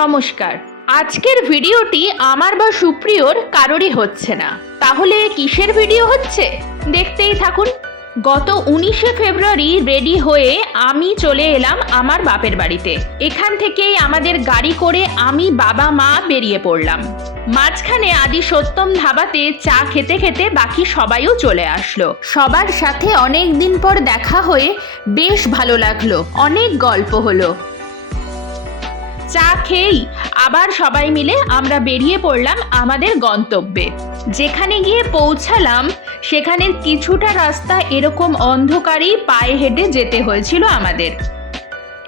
নমস্কার। আজকের ভিডিওটি আমার বা সুপ্রিয়র কারোরই হচ্ছে না, তাহলে কিসের ভিডিও হচ্ছে দেখতেই থাকুন। গত 19শে ফেব্রুয়ারি রেডি হয়ে আমি চলে এলাম আমার বাপের বাড়িতে। এখান থেকেই আমাদের গাড়ি করে আমি বাবা মা বেরিয়ে পড়লাম। মাঝখানে আদি সত্যম ধাবাতে চা খেতে খেতে বাকি সবাইও চলে আসলো। সবার সাথে অনেক দিন পর দেখা হয়ে বেশ ভালো লাগলো, অনেক গল্প হলো। চা খেয়েই আবার সবাই মিলে আমরা বেরিয়ে পড়লাম আমাদের গন্তব্যে। যেখানে গিয়ে পৌঁছালাম সেখানের কিছুটা রাস্তা এরকম অন্ধকারেই পায়ে হেঁটে যেতে হয়েছিল আমাদের।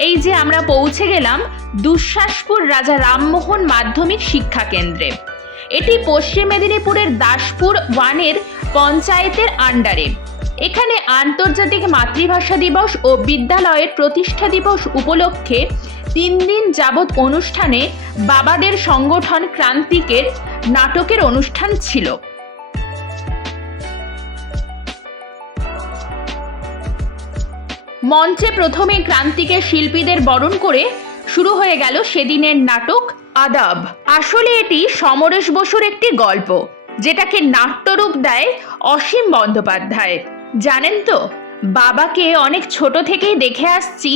এই যে আমরা পৌঁছে গেলাম দুঃশাসপুর রাজা রামমোহন মাধ্যমিক শিক্ষা কেন্দ্রে। এটি পশ্চিম মেদিনীপুরের দাসপুর 1-এর পঞ্চায়েতের আন্ডারে। এখানে আন্তর্জাতিক মাতৃভাষা দিবস ও বিদ্যালয়ের প্রতিষ্ঠা দিবস উপলক্ষে 3 দিন যাবৎ অনুষ্ঠানে বাবাদের সংগঠন ক্রান্তিকের নাটকের অনুষ্ঠান ছিল। মঞ্চে প্রথমে ক্রান্তিকের শিল্পীদের বরণ করে শুরু হয়ে গেল সেদিনের নাটক আদাব। আসলে এটি সমরেশ বসুর একটি গল্প, যেটাকে নাট্যরূপ দেয় অসীম বন্দ্যোপাধ্যায়। জানেন তো, বাবাকে অনেক ছোট থেকেই দেখে আসছি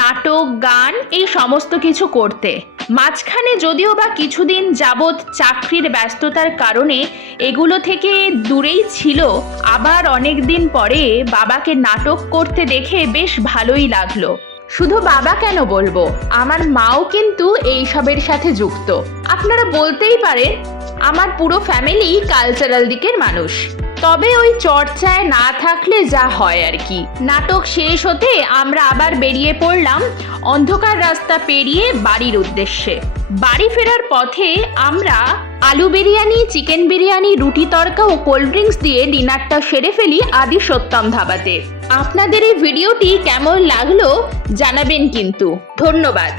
নাটক, গান এই সমস্ত কিছু করতে। মাঝখানে যদিও বা কিছুদিন যাবৎ চাকরির ব্যস্ততার কারণে এগুলো থেকে দূরেই ছিল, আবার অনেক দিন পরে বাবাকে নাটক করতে দেখে বেশ ভালোই লাগলো। শুধু বাবা কেন বলবো, আমার মাও কিন্তু এইসবের সাথে যুক্ত। আপনারা বলতেই পারেন আমার পুরো ফ্যামিলি কালচারাল দিকের মানুষ। তবে ওই চর্চায় না থাকলে যা হয় আর কি। নাটক শেষ হতে আমরা আবার বেরিয়ে পড়লাম অন্ধকার রাস্তা পেরিয়ে বাড়ির উদ্দেশ্যে। বাড়ি ফেরার পথে আমরা আলু বিরিয়ানি, চিকেন বিরিয়ানি, রুটি তড়কা ও কোল্ড ড্রিঙ্কস দিয়ে ডিনারটা সেরে ফেলি আদি সত্যম ধাবাতে। আপনাদের এই ভিডিওটি কেমন লাগলো জানাবেন কিন্তু। ধন্যবাদ।